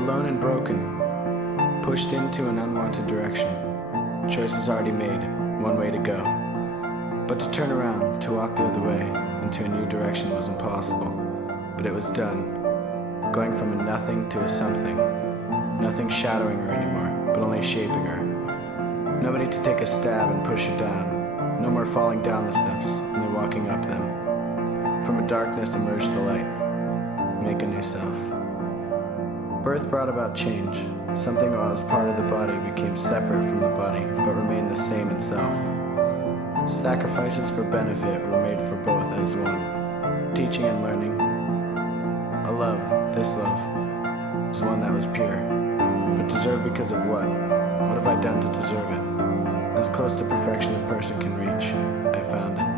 Alone and broken, pushed into an unwanted direction. Choices already made, one way to go. But to turn around, to walk the other way, into a new direction was impossible. But it was done. Going from a nothing to a something. Nothing shadowing her anymore, but only shaping her. Nobody to take a stab and push her down. No more falling down the steps, only walking up them. From a darkness emerge to light. Make a new self. Birth brought about change. Something that was part of the body became separate from the body, but remained the same itself. Sacrifices for benefit were made for both as one. Teaching and learning. A love, this love, was one that was pure. But deserved because of what? What have I done to deserve it? As close to perfection a person can reach, I found it.